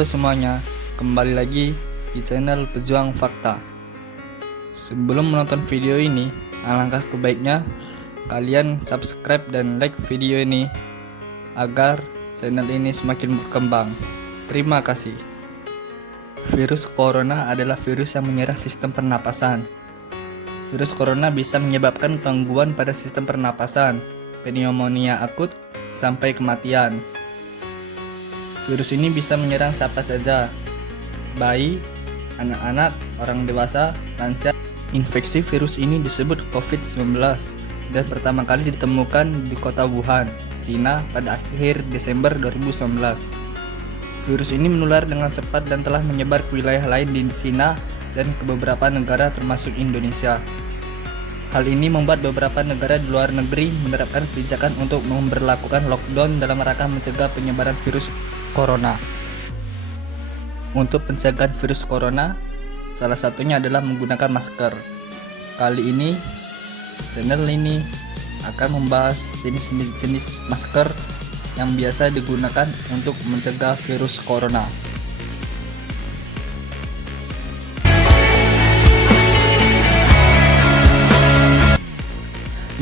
Halo semuanya, kembali lagi di channel Pejuang Fakta. Sebelum menonton video ini, alangkah kebaiknya kalian subscribe dan like video ini agar channel ini semakin berkembang. Terima kasih. Virus corona adalah virus yang menyerang sistem pernapasan. Virus corona bisa menyebabkan gangguan pada sistem pernapasan, pneumonia akut, sampai kematian. Virus ini bisa menyerang siapa saja, bayi, anak-anak, orang dewasa, lansia. Infeksi virus ini disebut COVID-19 dan pertama kali ditemukan di kota Wuhan, Cina pada akhir Desember 2019. Virus ini menular dengan cepat dan telah menyebar ke wilayah lain di Cina dan ke beberapa negara termasuk Indonesia. Hal ini membuat beberapa negara di luar negeri menerapkan kebijakan untuk memberlakukan lockdown dalam rangka mencegah penyebaran virus corona. Untuk pencegahan virus corona, salah satunya adalah menggunakan masker. Kali ini, channel ini akan membahas jenis-jenis masker yang biasa digunakan untuk mencegah virus corona.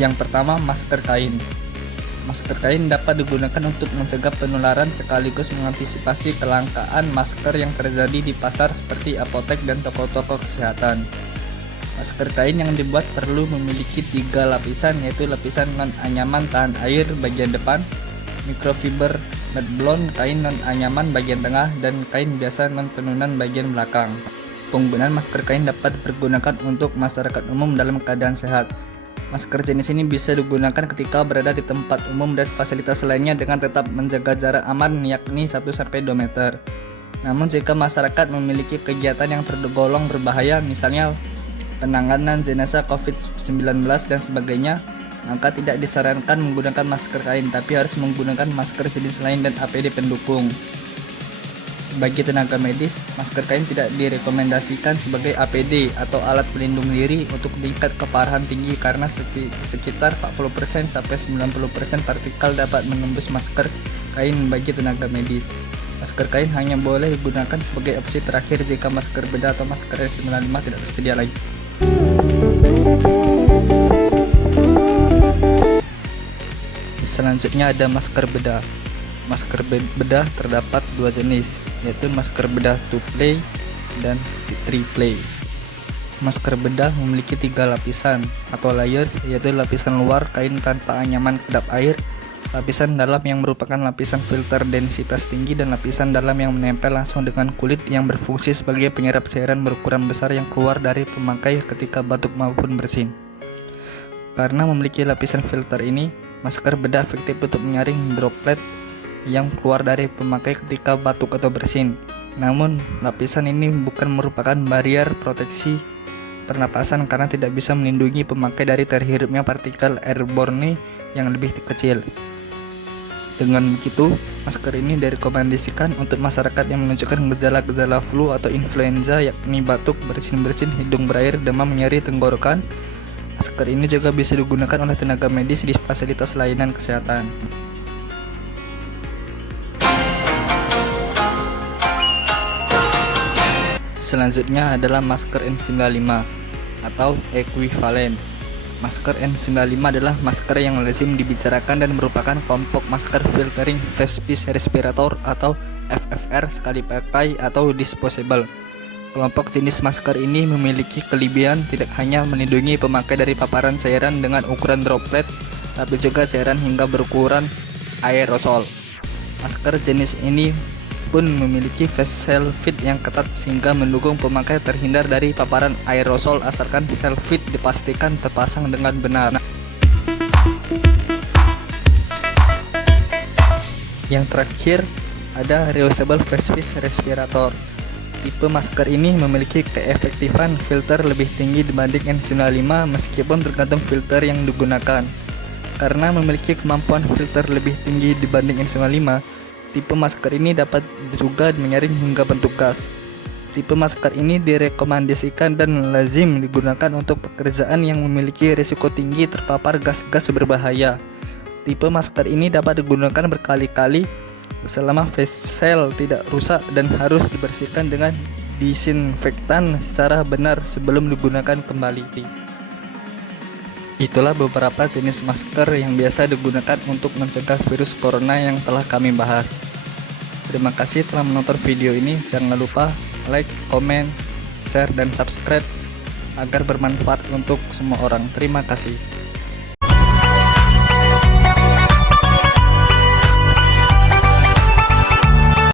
Yang pertama, masker kain. Masker kain dapat digunakan untuk mencegah penularan sekaligus mengantisipasi kelangkaan masker yang terjadi di pasar seperti apotek dan toko-toko kesehatan. Masker kain yang dibuat perlu memiliki 3 lapisan, yaitu lapisan non-anyaman tahan air bagian depan, microfiber medblon kain non-anyaman bagian tengah, dan kain biasa non-tenunan bagian belakang. Penggunaan masker kain dapat dipergunakan untuk masyarakat umum dalam keadaan sehat. Masker jenis ini bisa digunakan ketika berada di tempat umum dan fasilitas lainnya dengan tetap menjaga jarak aman yakni 1-2 meter. Namun jika masyarakat memiliki kegiatan yang tergolong berbahaya, misalnya penanganan jenazah COVID-19 dan sebagainya, maka tidak disarankan menggunakan masker kain, tapi harus menggunakan masker jenis lain dan APD pendukung. Bagi tenaga medis, masker kain tidak direkomendasikan sebagai APD atau alat pelindung diri untuk tingkat keparahan tinggi karena sekitar 40% sampai 90% partikel dapat menembus masker kain bagi tenaga medis. Masker kain hanya boleh digunakan sebagai opsi terakhir jika masker bedah atau masker N95 tidak tersedia lagi. Selanjutnya ada masker bedah. Masker bedah terdapat 2 jenis, yaitu masker bedah 2-play dan 3-play. Masker bedah memiliki 3 lapisan atau layers, yaitu lapisan luar kain tanpa anyaman kedap air, lapisan dalam yang merupakan lapisan filter densitas tinggi, dan lapisan dalam yang menempel langsung dengan kulit yang berfungsi sebagai penyerap cairan berukuran besar yang keluar dari pemakai ketika batuk maupun bersin. Karena memiliki lapisan filter ini, masker bedah efektif untuk menyaring droplet yang keluar dari pemakai ketika batuk atau bersin. Namun, lapisan ini bukan merupakan barrier proteksi pernapasan karena tidak bisa melindungi pemakai dari terhirupnya partikel airborne yang lebih kecil. Dengan begitu, masker ini direkomendasikan untuk masyarakat yang menunjukkan gejala-gejala flu atau influenza yakni batuk, bersin-bersin, hidung berair, demam, nyeri tenggorokan. Masker ini juga bisa digunakan oleh tenaga medis di fasilitas layanan kesehatan. Selanjutnya adalah masker N95 atau ekuivalen. Masker N95 adalah masker yang lazim dibicarakan dan merupakan kelompok masker filtering face piece respirator atau FFR sekali pakai atau disposable. Kelompok jenis masker ini memiliki kelebihan tidak hanya melindungi pemakai dari paparan cairan dengan ukuran droplet, tapi juga cairan hingga berukuran aerosol. Masker jenis ini pun memiliki face shell fit yang ketat sehingga mendukung pemakai terhindar dari paparan aerosol asalkan shell fit dipastikan terpasang dengan benar. Yang terakhir ada reusable face piece respirator. Tipe masker ini memiliki keefektifan filter lebih tinggi dibanding N95 meskipun tergantung filter yang digunakan. Karena memiliki kemampuan filter lebih tinggi dibanding N95, tipe masker ini dapat juga menyaring hingga bentuk gas. Tipe masker ini direkomendasikan dan lazim digunakan untuk pekerjaan yang memiliki risiko tinggi terpapar gas-gas berbahaya. Tipe masker ini dapat digunakan berkali-kali selama face shield tidak rusak dan harus dibersihkan dengan disinfektan secara benar sebelum digunakan kembali. Itulah beberapa jenis masker yang biasa digunakan untuk mencegah virus corona yang telah kami bahas. Terima kasih telah menonton video ini. Jangan lupa like, komen, share, dan subscribe agar bermanfaat untuk semua orang. Terima kasih.